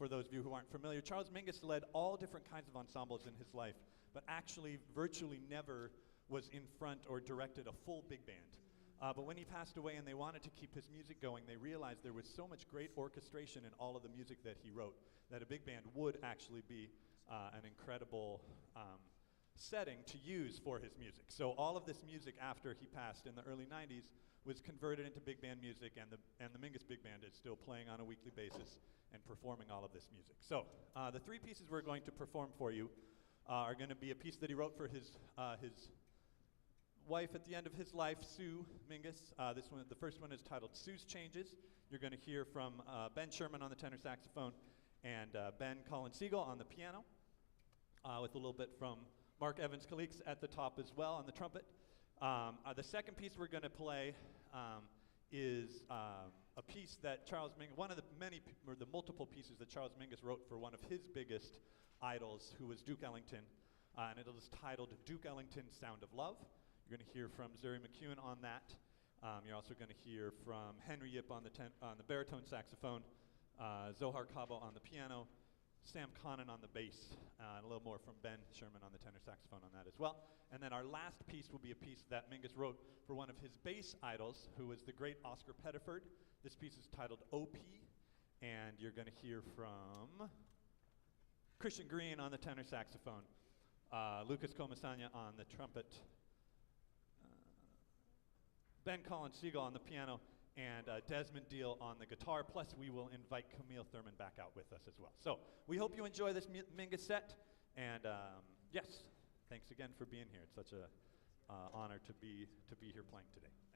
for those of you who aren't familiar, Charles Mingus led all different kinds of ensembles in his life, but actually virtually never was in front or directed a full big band. But when he passed away and they wanted to keep his music going, they realized there was so much great orchestration in all of the music that he wrote that a big band would actually be an incredible setting to use for his music. So all of this music after he passed in the early 90s was converted into big band music, and the Mingus Big Band is still playing on a weekly basis and performing all of this music. So the three pieces we're going to perform for you are going to be a piece that he wrote for his wife at the end of his life, Sue Mingus. The first one is titled Sue's Changes. You're going to hear from Ben Sherman on the tenor saxophone and Ben Colin Siegel on the piano, with a little bit from Mark Evans-Calix at the top as well on the trumpet. The second piece we're going to play is a piece that Charles Mingus, one of the the multiple pieces that Charles Mingus wrote for one of his biggest idols, who was Duke Ellington, and it is titled Duke Ellington, Sound of Love. You're going to hear from Zuri McCune on that. You're also going to hear from Henry Yip on the baritone saxophone, Zohar Cabo on the piano, Sam Connon on the bass, and a little more from Ben Sherman on the tenor saxophone on that as well. And then our last piece will be a piece that Mingus wrote for one of his bass idols, who was the great Oscar Pettiford. This piece is titled OP, and you're going to hear from Christian Green on the tenor saxophone, Lucas Comasagna on the trumpet, Ben Collins Siegel on the piano, and Desmond Deal on the guitar, plus we will invite Camille Thurman back out with us as well. So we hope you enjoy this Mingus set, and yes, thanks again for being here. It's such a honor to be here playing today. Thanks.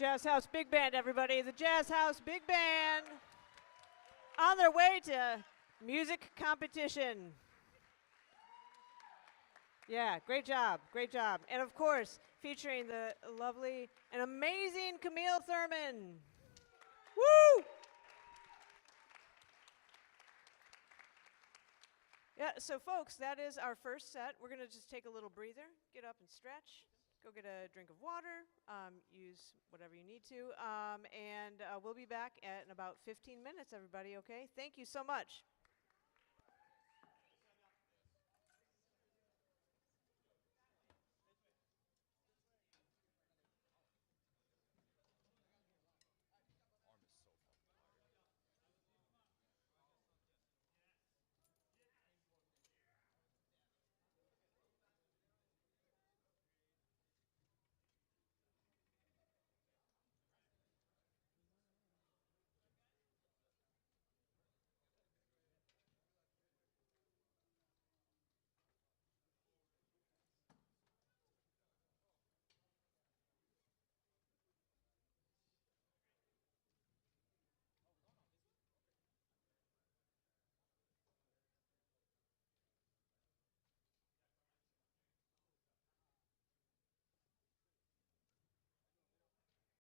Jazz House Big Band, everybody. The Jazz House Big Band on their way to music competition. Yeah, great job, great job. And of course, featuring the lovely and amazing Camille Thurman. Woo! Yeah, so folks, that is our first set. We're gonna just take a little breather, get up and stretch, go get a drink of water, use whatever you need to, and we'll be back in about 15 minutes, everybody, okay? Thank you so much.